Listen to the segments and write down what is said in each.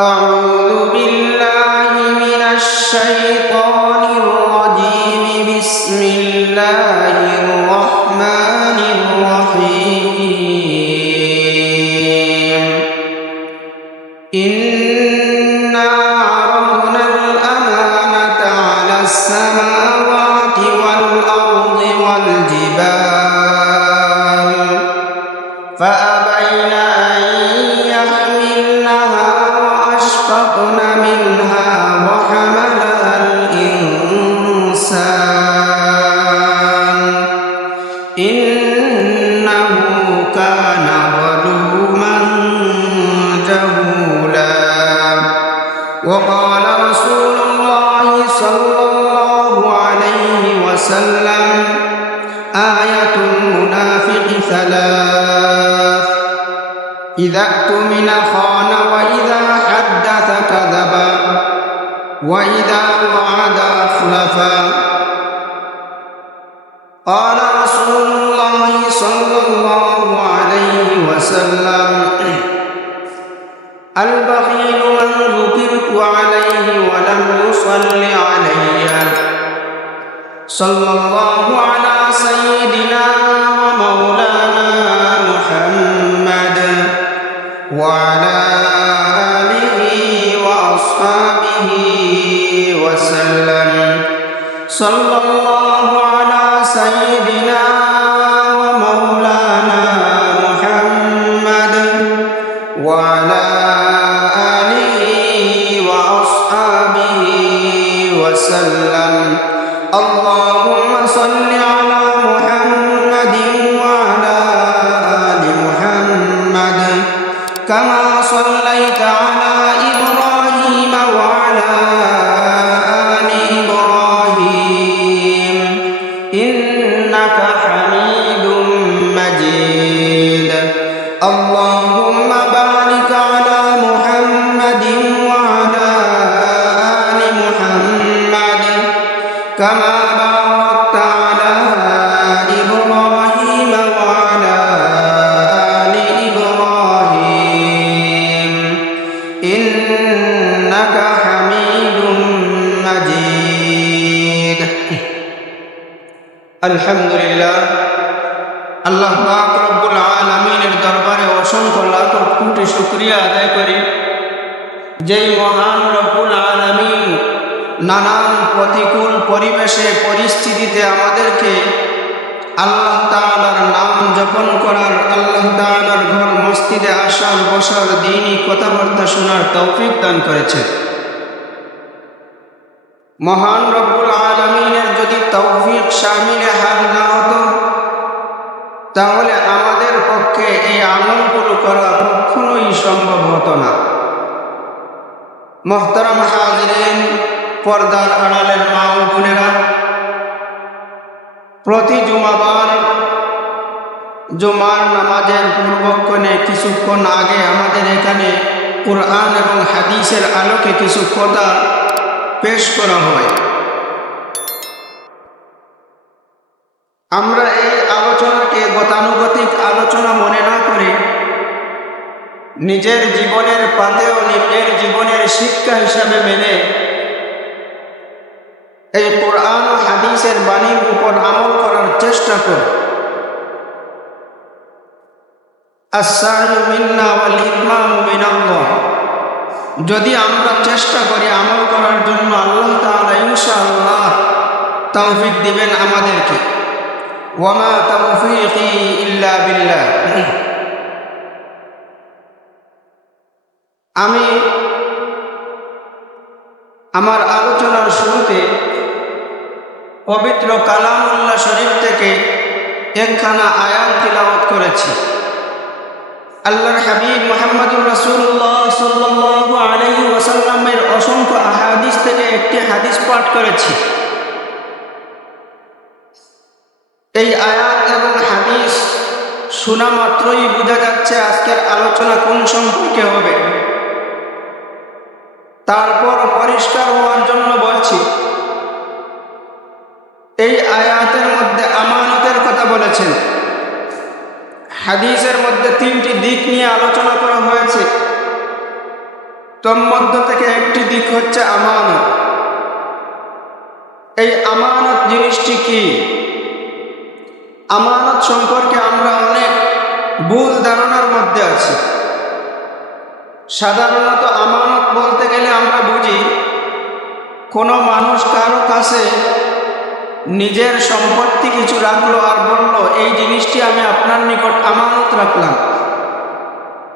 أعوذ بالله من الشيطان الرجيم بسم الله الرحمن الرحيم إنا عرضنا الأمانة على السماوات والأرض والجبال فأبين أن يحملنها وأشفقن منها وحملها الإنسان إنه كان ظلوما جهولا وقال رسول الله صلى الله عليه وسلم آية المنافق ثلاث إذا اؤتمن خان وإذا حدث كذب وإذا وعد أخلف قال رسول الله صلى الله عليه وسلم البخيل من ذكرت عليه ولم يصل علي صلى الله على سيدنا ومولانا محمد وعلى آله وأصحابه وسلم صلى الله على سيدنا ومولانا محمد وعلى آله وأصحابه وسلم اللهم صل على محمد وعلى آل محمد كما صليت على إبراهيم وعلى آل إبراهيم إنك حميد مجيد اللهم بارك على محمد وعلى آل محمد كما باركت على إبراهيم وعلى آل إبراهيم إنك حميد مجيد الحمد لله আল্লাহ পাক রব্বুল আলামিনের দরবারে অসংখ্য লাখ কোটি শুকরিয়া আদায় করি যেই মহান রব্বুল আলামিন নানান প্রতিকূল পরিবেশে পরিস্থিতিতে আমাদেরকে আল্লাহ তাআলার নাম জপন করার, আল্লাহ তাআলার ঘর মসজিদে আসার বসার দ্বীনি কথাবার্তা শোনার তৌফিক দান করেছে। মহান রব্বুল আলামিনের যদি তৌফিক শামিলে হাল না হতো তাহলে আমাদের পক্ষে এই আমলগুলো করা কখনোই সম্ভব হতো না। মুহতারাম হাজিরিন, পর্দার আড়ালের মা ও বোনেরা, প্রতি জুমার নামাজের পূর্বক্ষণে কিছুক্ষণ আগে আমাদের এখানে কুরআন এবং হাদিসের আলোকে কিছু কথা পেশ করা হয়। আমরা এই আলোচনাকে গতানুগতিক আলোচনা মনে না করে নিজের জীবনের পাতে ও নিজের জীবনের শিক্ষা হিসাবে মেনে এই কোরআন ও হাদিসের বাণীর উপর আমল করার চেষ্টা করি। আস-সা'য়ু মিন্না ওয়াল ইতমামু মিনাল্লাহ। যদি আমরা চেষ্টা করি আমল করার জন্য, আল্লাহ তাআলা ইনশাআল্লাহ তৌফিক দিবেন আমাদেরকে। ওয়া মা তাওফীকি ইল্লা বিল্লাহ। আমি আমার আলোচনার শুরুতে পবিত্র কালামুল্লাহ শরীফ থেকে একখানা আয়াত তিলাওয়াত করেছি। আল্লাহর হাবিব মুহাম্মদুর রাসূলুল্লাহ সাল্লাল্লাহু আলাইহি ওয়াসাল্লামের অসংখ্য আহাদিস থেকে একটি হাদিস পাঠ করেছি। এই আয়াত এবং হাদিস শোনা মাত্রই বোঝা যাচ্ছে আজকের আলোচনা কোন সম্পর্কে হবে। তারপর পরিষ্কার হওয়ার জন্য বলছি, এই আয়াতের মধ্যে আমানতের কথা বলেছেন। হাদিসের মধ্যে 3টি দিক নিয়ে আলোচনা করা হয়েছে। তোর মধ্য থেকে একটি দিক হচ্ছে আমানত। এই আমানত জিনিসটি কি? আমানত সম্পর্কে আমরা অনেক ভুল ধারণার মধ্যে আছি। সাধারণত আমানত বলতে গেলে আমরা বুঝি কোনো মানুষ কারো কাছে নিজের সম্পত্তি কিছু রাখলো আর বলল, এই জিনিসটি আমি আপনার নিকট আমানত রাখলাম,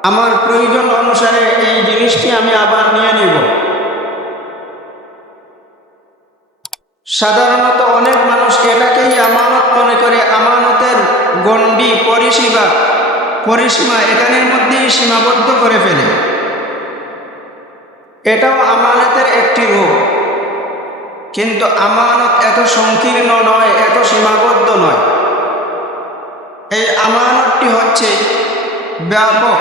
আমার প্রয়োজন অনুসারে এই জিনিসটি আমি আবার নিয়ে নিব। সাধারণত অনেক মানুষ এটাকেই আমানত মনে করে, আমানতের গণ্ডি পরিসীমা এখানের মধ্যেই সীমাবদ্ধ করে ফেলে। এটাও আমানতের একটি রূপ, কিন্তু আমানত এত সংকীর্ণ নয়, এত সীমাবদ্ধ নয়। এই আমানতটি হচ্ছে ব্যাপক।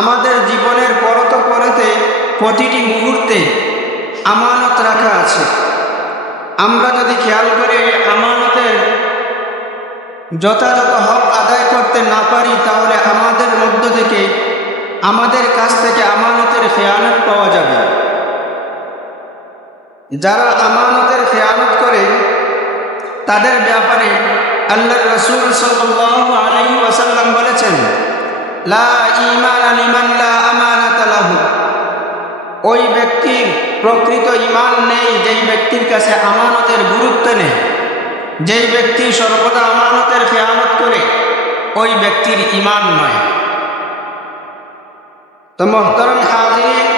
আমাদের জীবনের পরতে প্রতিটি মুহূর্তে আমানত রাখা আছে। আমরা যদি খেয়াল করে আমানতের যথাযথ হক আদায় করতে না পারি, তাহলে আমাদের কাছ থেকে আমানতের খেয়ানত পাওয়া যাবে। যারা আমানতের খেয়ানত করে তাদের ব্যাপারে আল্লাহর রাসূল সাল্লাল্লাহু আলাইহি ওয়াসাল্লাম বলেছেন, লা ঈমানা লিমান লা আমানাতা লাহু। ওই ব্যক্তির প্রকৃত ঈমান নেই যেই ব্যক্তির কাছে আমানতের গুরুত্ব নেই। যেই ব্যক্তি সর্বদা আমানতের খেয়ানত করে, ওই ব্যক্তির ঈমান নয়। তো মুহতারাম হাজিরিন,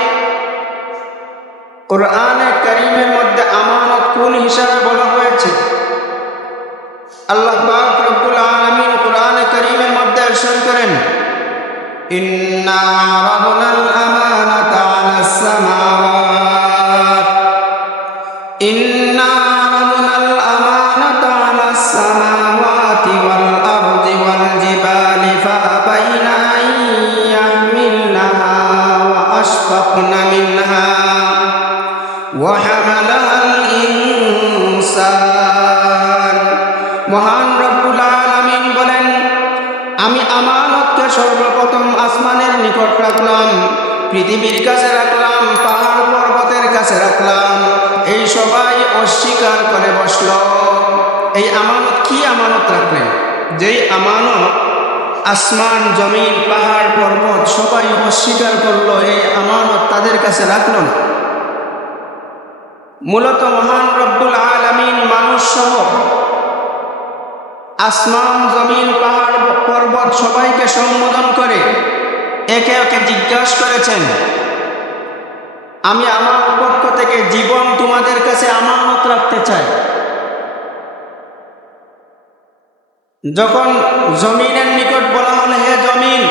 কুরআনে কারীমের মধ্যে আমানত কোন হিসাবে বলা হয়েছে? আল্লাহ পাক রব্বুল আলামিন কুরআনে কারীমের মধ্যে ইরশাদ করেন, ইন্না আরাদনাল আমানাতা আলাস সামাওয়াত ওয়াল আরদি ওয়াল জিবালি ফাআবাইনা আন ইয়াহমিলনাহা ওয়া আশফাকনা মিনহা ওয়া হামালাহাল ইনসান। মহান রব্বুল আলামিন বলেন, আমি আমানতকে সর্বপ্রথম আসমানের নিকট রাখলাম, পৃথিবীর কাছে রাখলাম, পাহাড় পর্বতের কাছে রাখলাম। এই সবাই অস্বীকার করে বসল। এই আমানত কি আমানত রাখলেন? যেই আমানত আসমান, জমিন, পাহাড়, পর্বত সবাই অস্বীকার করলো, এই আমানত তাদের কাছে রাখল না। মূলত মহান রব্বুল আলামিন মানুষ সহ আসমান, জমিন, পাহাড়, পর্বত সবাইকে সম্বোধন করে একে একে জিজ্ঞাসা করেছেন, আমি আমার পক্ষ থেকে জীবন তোমাদের কাছে আমানত রাখতে চাই। যখন জমিনের নিকট বলা হলো, হে জমিন,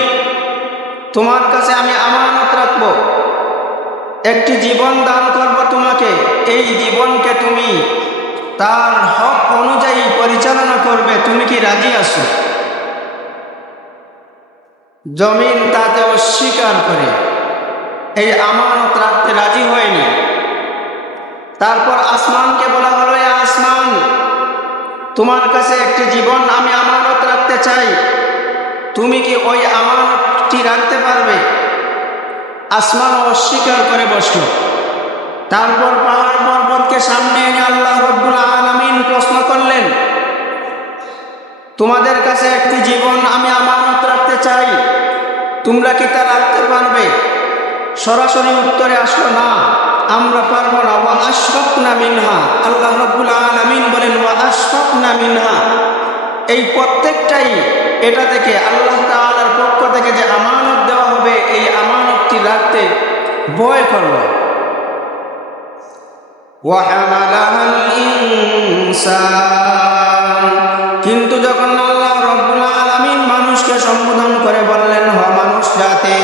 তোমার কাছে আমি আমানত রাখব, একটি জীবন দান করব তোমাকে, এই জীবনকে তুমি তার হক অনুযায়ী পরিচালনা করবে, তুমি কি রাজি আছো? জমিন তাতে অস্বীকার করে, এই আমানত রাখতে রাজি হয়নি। তারপর আসমানকে বলা হলো, এ আসমান, তোমার কাছে একটি জীবন আমি আমানত রাখতে চাই, তুমি কি ওই আমানতটি রাখতে পারবে? আসমান অস্বীকার করে বসল। তারপর পাহাড় পর্বতকে সামনে এনে আল্লাহ রব্বুল আলামিন প্রশ্ন করলেন, তোমাদের কাছে একটি জীবন আমি আমানত রাখতে চাই, তোমরা কি তা রাখতে পারবে? সরাসরি উত্তরে আসলো, না, আমরা পারব না। ওয়া আশফাকনা মিনহা, আল্লাহ রাব্বুল আলামিন বলেন, ওয়া আশফাকনা মিনহা। এই প্রত্যেকটাই এটা থেকে আল্লাহ তাআলার পক্ষ থেকে যে আমানত দেওয়া হবে, এই আমানতটি রাখতে ভয় করল। ওয়া হামালাহাল ইনসান। কিন্তু যখন আল্লাহ রাব্বুল আলামিন মানুষকে সম্বোধন করে বললেন, হ মানুষ জাতি,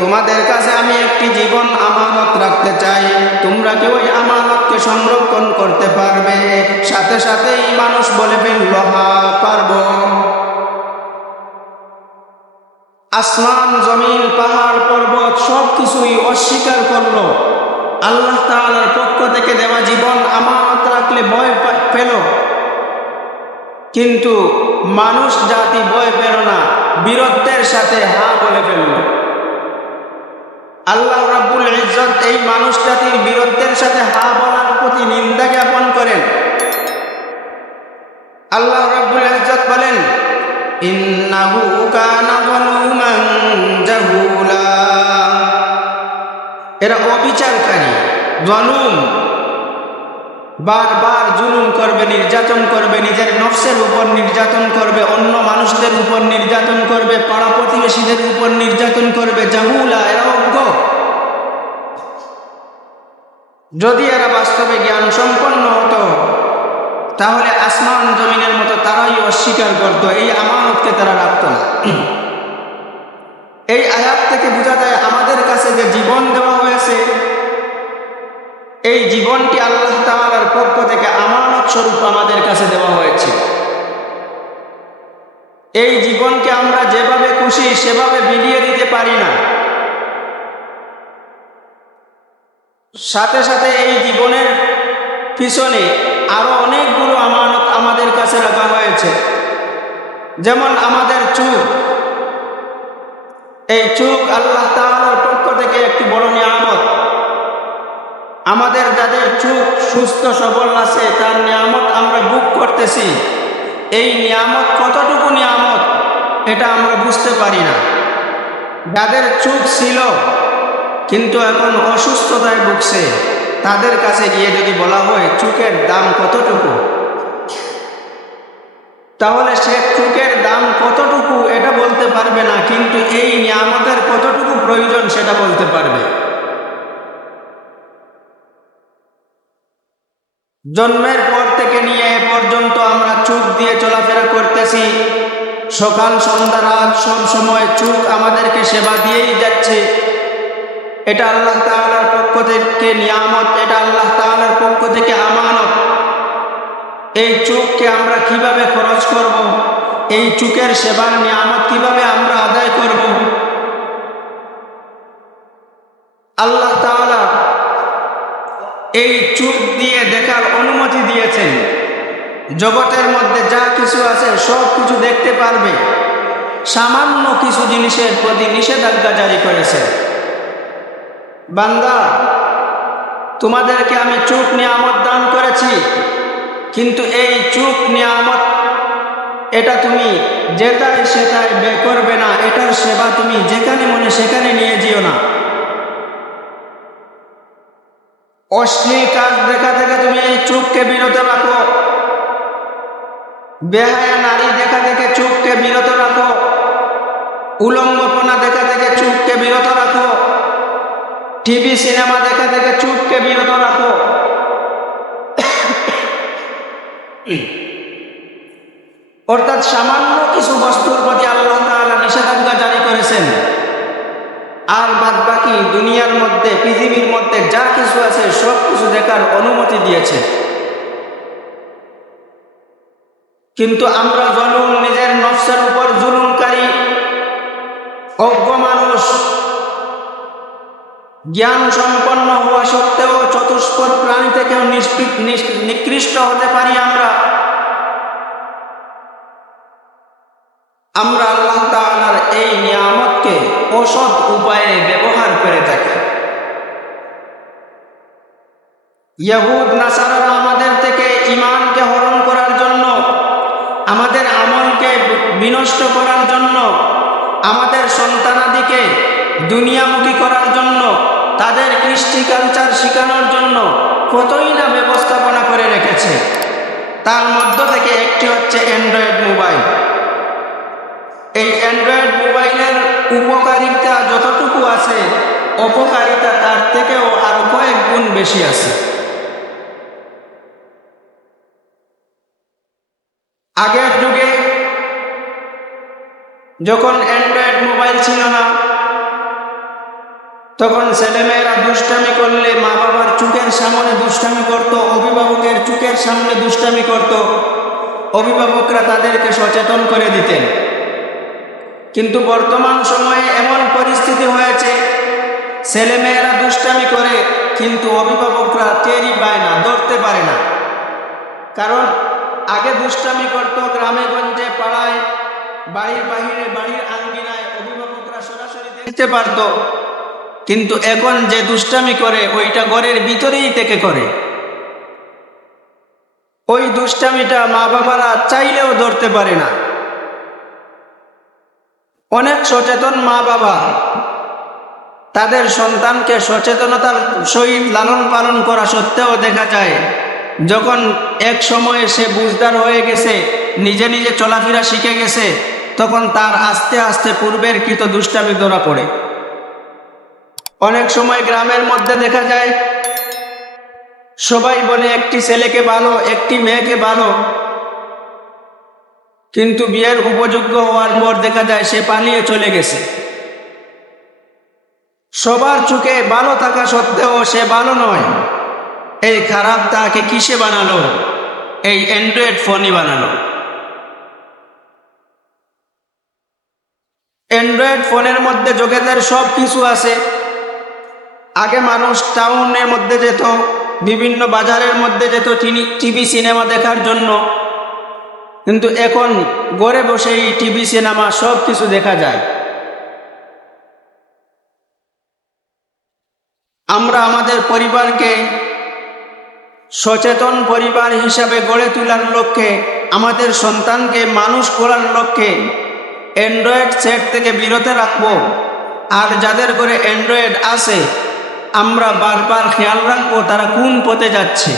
তোমাদের কাছে আমি একটি জীবন আমানত রাখতে চাই, তোমরা কি ওই আমানতকে সংরক্ষণ করতে পারবে? সাথে সাথেই মানুষ বলে ফেলল, হ্যাঁ পারব। আসমান, জমিন, পাহাড়, পর্বত সব কিছুই অস্বীকার করল। আল্লাহ তাআলার পক্ষ থেকে দেওয়া জীবন আমানত রাখলে ভয় পেল। কিন্তু মানুষ জাতি ভয় পেল না, বীরত্বের সাথে হা বলে ফেলল। আল্লাহ রাব্বুল ইজ্জত এই মানুষ জাতির বীরত্বের সাথে হা বলার প্রতি নিন্দা জ্ঞাপন করেন। আল্লাহ রাব্বুল ইজ্জত বলেন, ইন্নাহু কানা যালুমান জাহুলা, এরা অবিচারকারী, জালুম, বারবার জুলুম করবে, নির্যাতন করবে, নিজের নফসের উপর নির্যাতন করবে, অন্য মানুষদের উপর নির্যাতন করবে, পাড়া প্রতিবেশীদের উপর নির্যাতন করবে। জাহুলা, এরা অজ্ঞ। যদি এরা বাস্তবে জ্ঞান সম্পন্ন হতো তাহলে আসমান জমিনের মতো তারাই অস্বীকার করত, এই আমানতকে তারা রাখত না। এই আয়াত থেকে বোঝা যায় আমাদের কাছে যে জীবন দেওয়া হয়েছে, এই জীবনটি আল্লাহ তাআলার পক্ষ থেকে আমানত স্বরূপ আমাদের কাছে দেওয়া হয়েছে। এই জীবনকে আমরা যেভাবে খুশি সেভাবে বিলিয়ে দিতে পারি না। সাথে সাথে এই জীবনের পিছনে আরো অনেকগুলো আমানত আমাদের কাছে রাখা হয়েছে। যেমন আমাদের চোখ, এই চোখ আল্লাহ তাআলার পক্ষ থেকে একটি বড় নিয়ামত। আমাদের যাদের চোখ সুস্থ সবল আছে তার নিয়ামত আমরা ভোগ করতেছি। এই নিয়ামত কতটুকু নিয়ামত এটা আমরা বুঝতে পারি না। যাদের চোখ ছিল কিন্তু এখন অসুস্থতায় ভুগছে, তাদের কাছে গিয়ে যদি বলা হয় চোখের দাম কতটুকু, তাহলে সে চোখের দাম কতটুকু এটা বলতে পারবে না, কিন্তু এই নিয়ামতের কতটুকু প্রয়োজন সেটা বলতে পারবে। জন্মের পর থেকে নিয়ে এ পর্যন্ত আমরা চোখ দিয়ে চলাফেরা করতেছি। সকাল সন্ধ্যা রাত সব সময় চোখ আমাদেরকে সেবা দিয়েই যাচ্ছে। এটা আল্লাহ তাআলার পক্ষ থেকে নিয়ামত, এটা আল্লাহ তাআলার পক্ষ থেকে আমানত। এই চোখকে আমরা কিভাবে খরচ করব, এই চোখের সেবার নিয়ামত কিভাবে আমরা আদায় করব? আল্লাহ তাআলা এই চোখ দিয়ে দেখার অনুমতি দিয়েছেন। জগতের মধ্যে যা কিছু আছে সব কিছু দেখতে পারবে, সামান্য কিছু জিনিসের প্রতি নিষেধাজ্ঞা জারি করেছে। বান্দা, তোমাদেরকে আমি চোখ নিয়ামত দান করেছি, কিন্তু এই চোখ নিয়ামত এটা তুমি যেটাই সেটাই ব্যয় করবে না, এটার সেবা তুমি যেখানে মনে সেখানে নিয়ে যেও না। অশ্লীল কাজ দেখা থেকে তুমি এই চোখকে বিরত রাখো, বেহায়া নারী দেখা থেকে চোখকে বিরত রাখো, উলঙ্গপনা দেখা থেকে চোখকে বিরত রাখো, টিভি সিনেমা দেখা থেকে চোখকে বিরত রাখো। অর্থাৎ সামান্য কিছু বস্তুর প্রতি আল্লাহ তাআলা নিষেধাজ্ঞা জারি করেছেন, আর বাদ বাকি দুনিয়ার মধ্যে পৃথিবীর মধ্যে যা কিছু আছে সব কিছু দেখার অনুমতি দিয়েছে। কিন্তু আমরা জুলুম, নিজের নফসের উপর জুলুমকারী অজ্ঞ মানুষ। জ্ঞান সম্পন্ন হওয়া সত্ত্বেও চতুষ্পদ প্রাণী থেকেও নিকৃষ্ট হতে পারি আমরা। আমরা আল্লাহ তাআলার এই নিয়ামতকে অসৎ উপায়ে ব্যবহার করে থাকি। ইহুদ নাসারারা আমাদের থেকে ঈমানকে হরণ করার জন্য, আমাদের আমলকে বিনষ্ট করার জন্য, আমাদের সন্তানাদিকে দুনিয়ামুখী করার জন্য, তাদের কৃষ্টি কালচার শেখানোর জন্য কতই না ব্যবস্থাপনা করে রেখেছে। তার মধ্য থেকে একটি হচ্ছে অ্যান্ড্রয়েড মোবাইল। এই অ্যান্ড্রয়েড মোবাইলের উপকারিতা যতটুকু আছে, অপকারিতা তার থেকেও আরো কয়েক গুণ বেশি আছে। আগের যুগে যখন অ্যান্ড্রয়েড মোবাইল ছিল না, তখন ছেলেমেয়েরা দুষ্টামি করলে মা বাবার চোখের সামনে দুষ্টামি করত, অভিভাবকের চোখের সামনে দুষ্টামি করত, অভিভাবকরা তাদেরকে সচেতন করে দিতেন। কিন্তু বর্তমান সময়ে এমন পরিস্থিতি হয়েছে, ছেলেমেয়েরা দুষ্টামি করে কিন্তু অভিভাবকরা টেরই পায় না, ধরতে পারে না। কারণ আগে দুষ্টামি করত গ্রামে গঞ্জে পাড়ায়, বাড়ির বাহিরে, বাড়ির আঙ্গিনায় অভিভাবকরা সরাসরি দেখতে পারত, কিন্তু এখন যে দুষ্টামি করে ওইটা ঘরের ভিতরেই থেকে করে। ওই দুষ্টামিটা মা বাবারা চাইলেও ধরতে পারে না। অনেক সচেতন মা বাবা তাদের সন্তানকে সচেতনতার সহিত লালন পালন করা সত্ত্বেও দেখা যায় যখন এক সময়ে সে বুঝদার হয়ে গেছে, নিজে নিজে চলাফেরা শিখে গেছে, তখন তার আস্তে আস্তে পূর্বের কৃত দুষ্টামি ধরা পড়ে। অনেক সময় গ্রামের মধ্যে দেখা যায় সবাই বলে একটি ছেলেকে ভালো, একটি মেয়েকে ভালো, কিন্তু বিয়ের উপযোগ্য হওয়ার পর দেখা যায় সে পালিয়ে চলে গেছে। সবার চোখে ভালো থাকা সত্ত্বেও সে ভালো নয়। এই খারাপ তাকে কিসে বানালো? এই অ্যান্ড্রয়েড ফোনই বানালো। অ্যান্ড্রয়েড ফোনের মধ্যে যোগেদের সব কিছু আছে। আগে মানুষ টাউনের মধ্যে যেত, বিভিন্ন বাজারের মধ্যে যেত টিভি সিনেমা দেখার জন্য, কিন্তু এখন ঘরে বসেই টিভি সিনেমা সব কিছু দেখা যায়। আমরা আমাদের পরিবারকে সচেতন পরিবার হিসাবে গড়ে তোলার লক্ষ্যে, আমাদের সন্তানকে মানুষ করার লক্ষ্যে অ্যান্ড্রয়েড সেট থেকে বিরত রাখব। আর যাদের ঘরে অ্যান্ড্রয়েড আছে আমরা বারবার খেয়াল রাখবো তারা কোন পথে যাচ্ছে।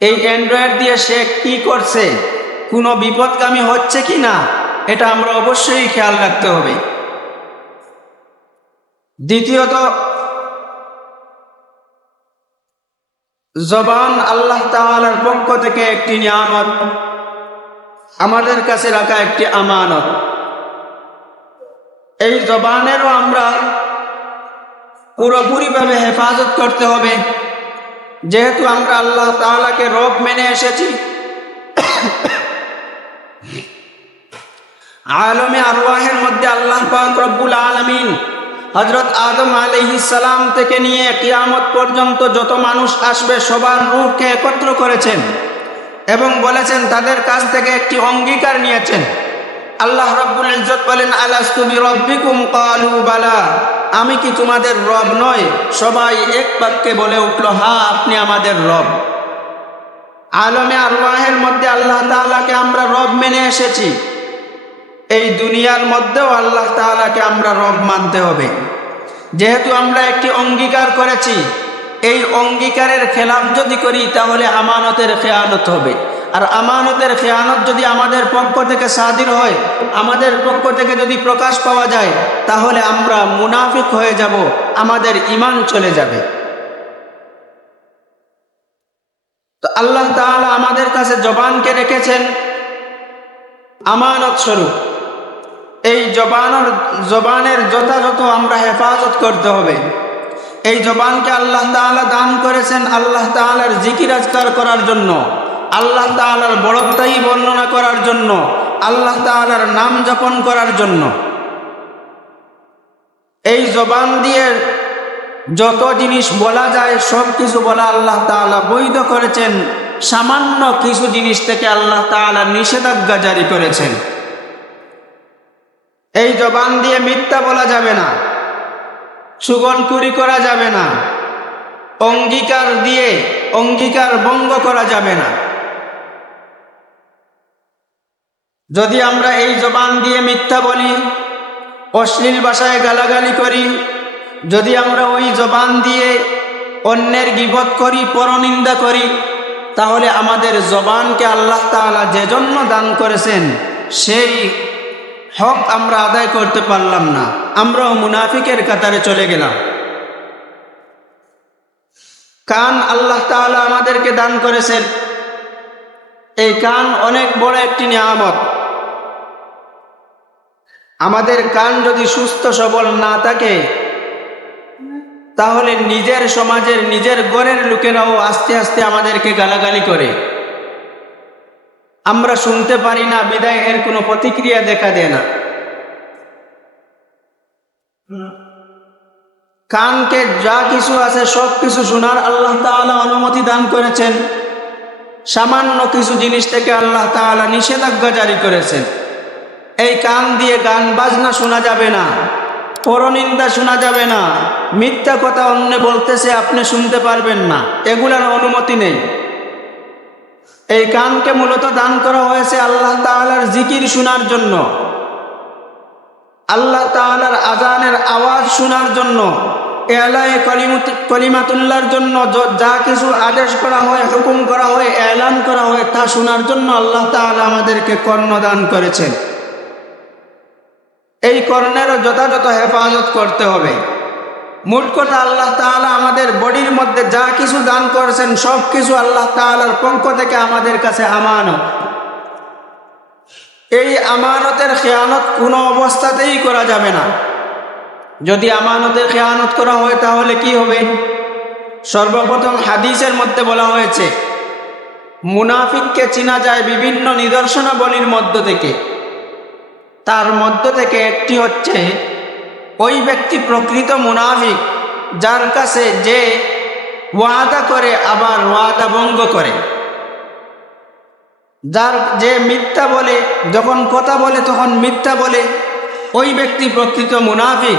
এই অ্যান্ড্রয়েড দিয়ে সে কি করছে, কোনো বিপদগামী হচ্ছে কি না, এটা আমরা অবশ্যই খেয়াল রাখতে হবে। দ্বিতীয়ত, জবান আল্লাহ তাআলার পক্ষ থেকে একটি নিয়ামত, আমাদের কাছে রাখা একটি আমানত। এই জবানেরও আমরা পুরোপুরিভাবে হেফাজত করতে হবে। যেহেতু আমরা আল্লাহ তাআলাকে রব মেনে এসেছি, আলমে আরওয়াহের মধ্যে আল্লাহ পাক রব্বুল আলামিন হযরত আদম আলাইহিস সালাম থেকে নিয়ে কিয়ামত পর্যন্ত যত মানুষ আসবে সবার রূহকে একত্র করেছেন এবং বলেছেন, তাদের কাছ থেকে একটি অঙ্গীকার নিয়েছেন। আল্লাহ রাব্বুল ইজ্জত বলেন, আলাস্তু বিরাব্বিকুম ক্বালু বালা, আমি কি তোমাদের রব নই? সবাই এক বাক্যে বলে উঠল, হ্যাঁ আপনি আমাদের রব। আলমে আরওয়াহের মধ্যে আল্লাহ তাআলাকে আমরা রব মেনে এসেছি, এই দুনিয়ার মধ্যেও আল্লাহ তাআলাকে আমরা রব মানতে হবে। যেহেতু আমরা একটি অঙ্গীকার করেছি, এই অঙ্গীকারের খেলাফ যদি করি তাহলে আমানতের খেয়ানত হবে। আর আমানতের খেয়ানত যদি আমাদের পক্ষ থেকে সাদির হয়, আমাদের পক্ষ থেকে যদি প্রকাশ পাওয়া যায়, তাহলে আমরা মুনাফিক হয়ে যাব, আমাদের ঈমান চলে যাবে। তো আল্লাহ তাআলা আমাদের কাছে জবানকে রেখেছেন আমানত স্বরূপ। এই জবানের যথাযথ আমরা হেফাজত করতে হবে। এই জবানকে আল্লাহ তাআলা দান করেছেন আল্লাহ তাআলার জিকির আজকার করার জন্য, আল্লাহ তাআলার বড়ত্বই বর্ণনা করার জন্য, আল্লাহ তাআলার নাম জপন করার জন্য। এই জবান দিয়ে যত জিনিস বলা যায় সব কিছু বলা আল্লাহ তাআলা বৈধ করেছেন, সামান্য কিছু জিনিস থেকে আল্লাহ তাআলা নিষেধাজ্ঞা জারি করেছেন। এই জবান দিয়ে মিথ্যা বলা যাবে না, চুগলখুরি করা যাবে না, অঙ্গীকার দিয়ে অঙ্গীকার ভঙ্গ করা যাবে না। যদি আমরা এই জবান দিয়ে মিথ্যা বলি, অশ্লীল ভাষায় গালাগালি করি, যদি আমরা ওই জবান দিয়ে অন্যের গীবত করি, পরনিন্দা করি, তাহলে আমাদের জবানকে আল্লাহ তাআলা যে জন্য দান করেছেন সেই হক আমরা আদায় করতে পারলাম না, আমরাও মুনাফিকের কাতারে চলে গেলাম। কান আল্লাহ তাআলা আমাদেরকে দান করেছেন, এই কান অনেক বড় একটি নিয়ামত। আমাদের কান যদি সুস্থ সবল না থাকে, তাহলে নিজের সমাজের, নিজের ঘরের লোকেরাও আস্তে আস্তে আমাদেরকে গালাগালি করে। আমরা শুনতে পারি না বিদায় এর কোনো প্রতিক্রিয়া দেখা দেয় না। কানকে যা কিছু আছে সব কিছু শোনার আল্লাহ তাআলা অনুমতি দান করেছেন, সামান্য কিছু জিনিস থেকে আল্লাহ তাআলা নিষেধাজ্ঞা জারি করেছেন। এই কান দিয়ে গান বাজনা শোনা যাবে না, পরনিন্দা শোনা যাবে না, মিথ্যা কথা অন্য বলতেছে আপনি শুনতে পারবেন না, এগুলোর অনুমতি নেই। এই কানকে মূলত দান করা হয়েছে আল্লাহ তাআলার জিকির শোনার জন্য, আল্লাহ তাআলার আজানের আওয়াজ শোনার জন্য, এলায়ে কলিমাতুল্লাহর জন্য। যা কিছু আদেশ করা হয়, হুকুম করা হয়, এলান করা হয়, তা শোনার জন্য আল্লাহ তাআলা আমাদেরকে কর্ণ দান করেছেন। এই কর্ণেরও যথাযথ হেফাজত করতে হবে। মোট কথা আল্লাহ তাআলা আমাদের বডির মধ্যে যা কিছু দান করেছেন সব কিছু আল্লাহ তাআলার পক্ষ থেকে আমাদের কাছে আমানত। এই আমানতের খেয়ানত কোনো অবস্থাতেই করা যাবে না। যদি আমানতের খেয়ানত করা হয় তাহলে কি হবে? সর্বপ্রথম হাদিসের মধ্যে বলা হয়েছে মুনাফিককে চেনা যায় বিভিন্ন নিদর্শনাবলীর মধ্য থেকে। তার মধ্য থেকে একটি হচ্ছে ওই ব্যক্তি প্রকৃত মুনাফিক যার কাছে যে ওয়াদা করে আবার ওয়াদা ভঙ্গ করে, যে মিথ্যা বলে, যখন কথা বলে তখন মিথ্যা বলে, ওই ব্যক্তি প্রকৃত মুনাফিক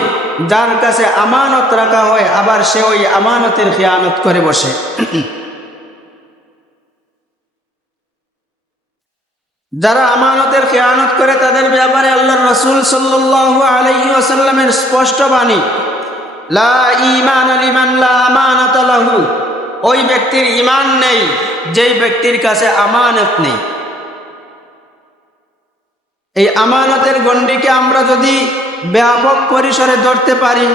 যার কাছে আমানত রাখা হয় আবার সে ওই আমানতের খেয়ানত করে বসে। যারা আমানতের খেয়ানত করে তাদের ব্যাপারে আল্লাহর রাসূল সাল্লাল্লাহু আলাইহি ওয়াসাল্লামের স্পষ্ট বাণী, লা ঈমান লিমান লা আমানাতা লাহু, ওই ব্যক্তির ঈমান নেই যেই ব্যক্তির কাছে আমানত নেই। এই আমানতের গণ্ডিকে আমরা যদি ব্যাপক পরিসরে ধরতে পারি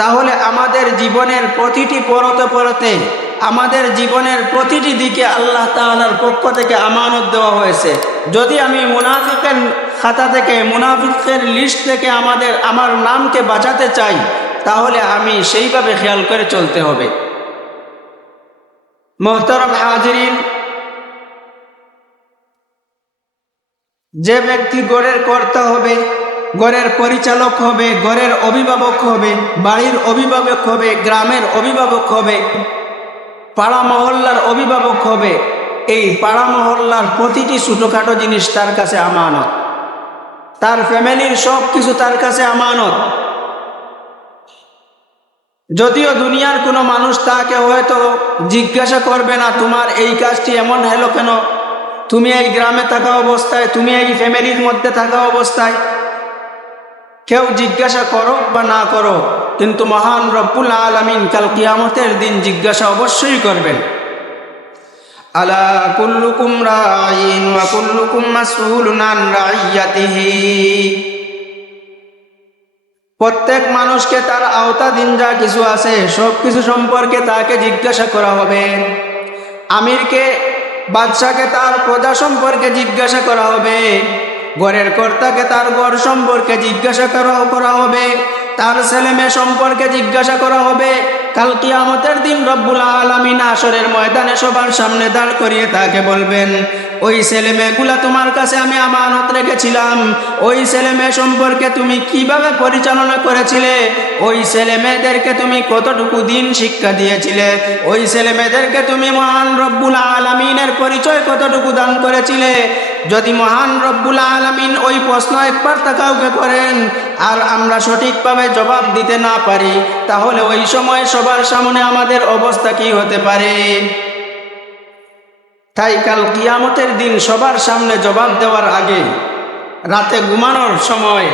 তাহলে আমাদের জীবনের প্রতিটি পরতে পরতে, আমাদের জীবনের প্রতিটি দিকে আল্লাহ তাআলার পক্ষ থেকে আমানত দেওয়া হয়েছে। যদি আমি মুনাফিকের খাতা থেকে, মুনাফিকের লিস্ট থেকে আমার নামকে বাঁচাতে চাই তাহলে আমি সেইভাবে খেয়াল করে চলতে হবে। মোহতারাম হাজিরিন, যে ব্যক্তি গড়ের কর্তা হবে, গড়ের পরিচালক হবে, গড়ের অভিভাবক হবে, বাড়ির অভিভাবক হবে, গ্রামের অভিভাবক হবে, পাড়া মহল্লার অভিভাবক হবে, এই পাড়া মহল্লার প্রতিটি ছোটোখাটো জিনিস তার কাছে আমানত। তার ফ্যামিলির সব কিছু তার কাছে আমানত। যদিও দুনিয়ার কোনো মানুষ তাকে হয়তো জিজ্ঞাসা করবে না তোমার এই কাজটি এমন হলো কেন, তুমি এই গ্রামে থাকা অবস্থায়, তুমি এই ফ্যামিলির মধ্যে থাকা অবস্থায়, কেউ জিজ্ঞাসা করো বা না করো, কিন্তু মহান রব্বুল আলামিন কাল কিয়ামতের দিন জিজ্ঞাসা অবশ্যই করবেন। আলা কুল্লুকুম রাঈন ওয়া কুল্লুকুম মাসউলুন আন রাইয়াতিহি, প্রত্যেক মানুষকে তার আওতাধীন যা কিছু আছে সব কিছু সম্পর্কে তাকে জিজ্ঞাসা করা হবে। আমিরকে, বাদশাকে তার প্রজা সম্পর্কে জিজ্ঞাসা করা হবে, ঘরের কর্তাকে তার ঘর সম্পর্কে জিজ্ঞাসা করা হবে, তার ছেলে মেয়ে সম্পর্কে জিজ্ঞাসা করা হবে। কাল কিয়ামতের দিন রব্বুল আলামিন হাশরের ময়দানে সবার সামনে দাঁড় করিয়ে তাকে বলবেন, ওই ছেলে মেয়েগুলা তোমার কাছে আমি আমানত রেখেছিলাম, ওই ছেলে মেয়ে সম্পর্কে তুমি কিভাবে পরিচালনা করেছিলে, ওই ছেলে মেয়েদেরকে তুমি কতটুকু দিন শিক্ষা দিয়েছিলে, ওই ছেলে মেয়েদেরকে তুমি মহান রব্বুল আলামিনের পরিচয় কতটুকু দান করেছিলে। যদি মহান রব্বুল আলামিন ওই প্রশ্ন একবার কাউকে করেন আর আমরা সঠিকভাবে জবাব দিতে না পারি তাহলে ওই সময় সবার সামনে আমাদের অবস্থা কি হতে পারে? তাই কাল কিয়ামতের দিন সবার সামনে জবাব দেওয়ার আগে রাতে ঘুমানোর সময়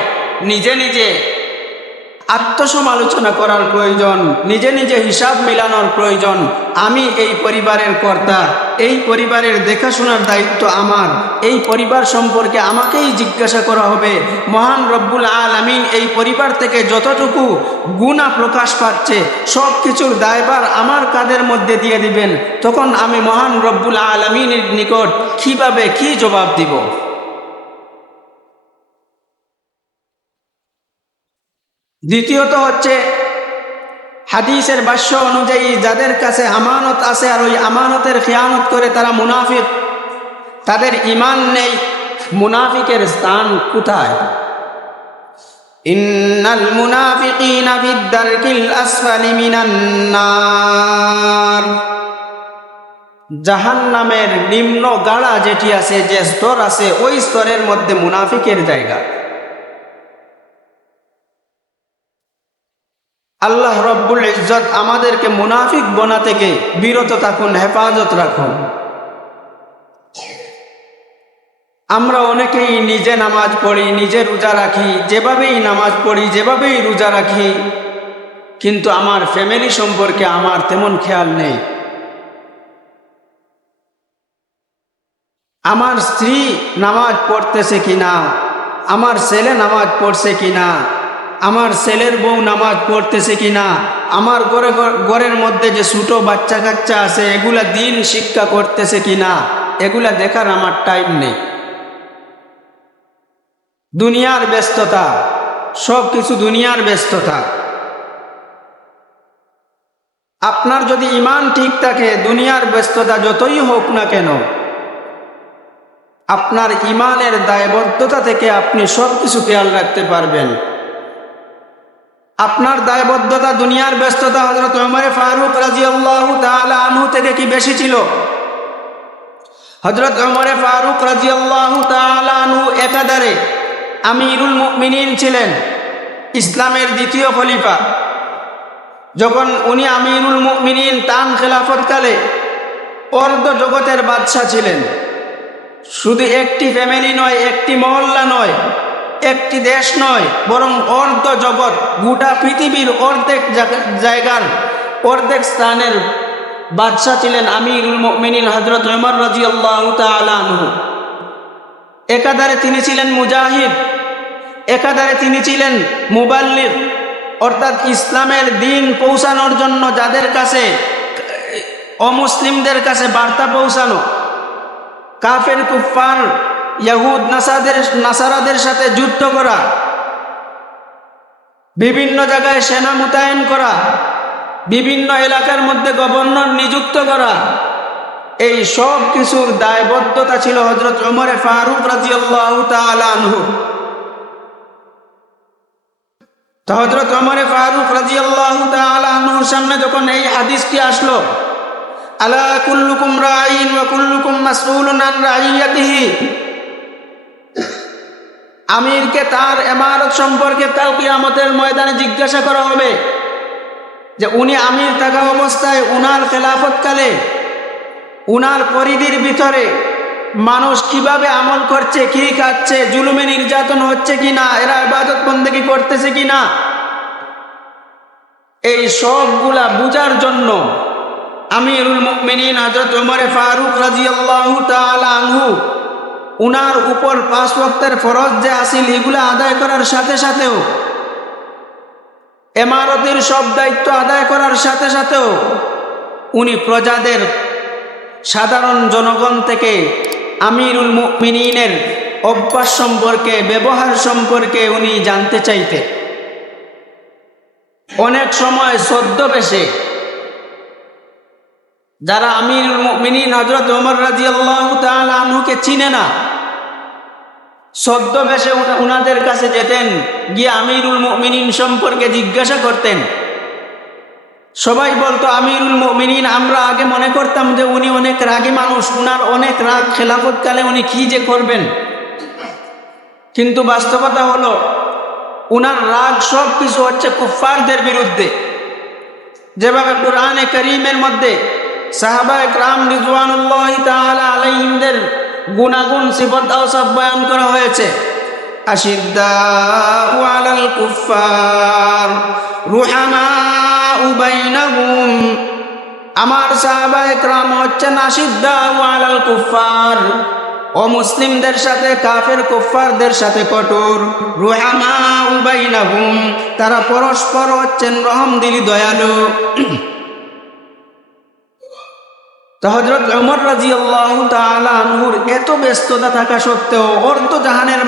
নিজে নিজে আত্মসমালোচনা করার প্রয়োজন, নিজে নিজে হিসাব মিলানোর প্রয়োজন। আমি এই পরিবারের কর্তা, এই পরিবারের দেখাশোনার দায়িত্ব আমার, এই পরিবার সম্পর্কে আমাকেই জিজ্ঞাসা করা হবে। মহান রব্বুল আলামিন এই পরিবার থেকে যতটুকু গুনাহ প্রকাশ পাচ্ছে সব কিছুর দায়ভার আমার কাঁধের মধ্যে দিয়ে দিবেন। তখন আমি মহান রব্বুল আলামিনের নিকট কিভাবে কি জবাব দিব? দ্বিতীয়ত হচ্ছে হাদিসের ভাষ্য অনুযায়ী যাদের কাছে আমানত আছে আর ওই আমানতের খেয়ানত করে তারা মুনাফিক, তাদের ঈমান নেই। মুনাফিকের স্থান কোথায়? ইন্নাল মুনাফিকিনা ফিদ-দারকিল আসফালি মিনান নার, জাহান্নামের নিম্ন গাড়া যেটি আছে, যে স্তর আছে, ওই স্তরের মধ্যে মুনাফিকের জায়গা। আল্লাহ রব্বুল ইজ্জত আমাদেরকে মুনাফিক বনা থেকে বিরত থাকুন, হেফাজত রাখুন। আমরা অনেকেই নিজে নামাজ পড়ি, নিজে রোজা রাখি, যেভাবেই নামাজ পড়ি, যেভাবেই রোজা রাখি, কিন্তু আমার ফ্যামিলি সম্পর্কে আমার তেমন খেয়াল নেই। আমার স্ত্রী নামাজ পড়তেছে কিনা, আমার ছেলে নামাজ পড়ছে কিনা, আমার ছেলের বউ নামাজ পড়তেছে কিনা, আমার ঘরের মধ্যে যে ছোট বাচ্চা কাচ্চা আছে এগুলা দিন শিক্ষা করতেছে কিনা, এগুলা দেখার আমার টাইম নেই। দুনিয়ার ব্যস্ততা, সব কিছু দুনিয়ার ব্যস্ততা। আপনার যদি ঈমান ঠিক থাকে, দুনিয়ার ব্যস্ততা যতই হোক না কেন, আপনার ঈমানের দায়বদ্ধতা থেকে আপনি সব কিছু খেয়াল রাখতে পারবেন। আপনার দায়বদ্ধতা দুনিয়ার ব্যস্ততা হযরত ওমর ফারুক রাদিয়াল্লাহু তাআলা আনহু থেকে কি বেশি ছিল? হযরত ওমর ফারুক রাদিয়াল্লাহু তাআলা আনহু একাধারে আমিরুল মুমিনিন ছিলেন, ইসলামের দ্বিতীয় খলিফা। যখন উনি আমিরুল মুমিনিন তান খেলাফতকালে অর্ধ জগতের বাদশা ছিলেন। শুধু একটি ফ্যামিলি নয়, একটি মহল্লা নয়, একটি দেশ নয়, বরং অর্ধ জগৎ, গোটা পৃথিবীর অর্ধেক জায়গার, অর্ধেক স্থানের বাদশা ছিলেন আমিরুল মুমিনিন হযরত ওমর রাদিয়াল্লাহু তাআলা আনহু। একাধারে তিনি ছিলেন মুজাহিদ, একাধারে তিনি ছিলেন মুবাল্লিগ, অর্থাৎ ইসলামের দ্বীন পৌঁছানোর জন্য যাদের কাছে, অমুসলিমদের কাছে বার্তা পৌঁছানো, কাফের কুফফার ইয়াহুদ নাসারাদের সাথে যুদ্ধ করা, বিভিন্ন জায়গায় সেনা মোতায়েন করা, বিভিন্ন এলাকার মধ্যে গভর্নর নিযুক্ত করা, এই সব কিছুর দায়বদ্ধতা ছিল হযরত ওমর ফারুক রাদিয়াল্লাহু তাআলা আনহু। তো হযরত ওমর ফারুক রাদিয়াল্লাহু তাআলা আনহুর সামনে যখন এই হাদিসটি আসলো, আলা কুল্লুকুম রাঈন ওয়া কুল্লুকুম মাসউলুন আন রাইয়াতিহি, আমিরকে তার ইমারত সম্পর্কে কাল কিয়ামতের ময়দানে জিজ্ঞাসা করা হবে যে উনি আমির থাকা অবস্থায় উনার খেলাফতকালে উনার পরিধির ভিতরে মানুষ কিভাবে আমল করছে, কি খাচ্ছে, জুলুমে নির্যাতন হচ্ছে কিনা, এরা ইবাদত বন্দেগী করতেছে কিনা, এই সবগুলা বুঝার জন্য আমিরুল মুমিনিন হযরত ওমর ফারুক রাদিয়াল্লাহু তাআলা আনহু উনার উপর 5 ওয়াক্তের ফরজ যে আসিল এগুলা আদায় করার সাথে সাথেও, ইমারতের সব দায়িত্ব আদায় করার সাথে সাথেও উনি প্রজাদের, সাধারণ জনগণ থেকে আমিরুল মুমিনিনের অভ্যাস সম্পর্কে, ব্যবহার সম্পর্কে উনি জানতে চাইতেন। অনেক সময় ছদ্মবেশে যারা আমিরুল মুমিনিন হযরত ওমর রাদিয়াল্লাহু তাআলা আনহুকে চিনে না, ছদ্মবেশে উনাদের কাছে যেতেন, গিয়ে আমিরুল মুমিনিন সম্পর্কে জিজ্ঞাসা করতেন। সবাই বলতো আমিরুল মুমিনিন, আমরা আগে মনে করতাম যে উনি অনেক রাগী মানুষ, উনার অনেক রাগ, খেলাফতকালে উনি কি যে করবেন, কিন্তু বাস্তবতা হলো উনার রাগ সব কিছু হচ্ছে কুফফারদের বিরুদ্ধে। যেভাবে কুরআনে কারীমের মধ্যে সাহাবায়ে কেরাম রিজওয়ানুল্লাহি তাআলা আলাইহিমদের গুনাগুণ, সিফাত, আওসাফ বয়ান করা হয়েছে। আশিদ্দাউ আলাল কুফফার রুহামাউ বাইনাহুম, আমার সাহাবায়ে কেরাম হচ্ছেন আশিদ্দাউ আলাল কুফফার, অমুসলিমদের সাথে, কাফের কুফফারদের সাথে কঠোর, রুহামাউ বাইনাহুম, তারা পরস্পর হচ্ছেন রহমদিলি, দয়ালু। তো হযরত ওমর রাদিয়াল্লাহু তাআলা আনহুর এত ব্যস্ততা থাকা সত্ত্বেও অর্ধ জাহানের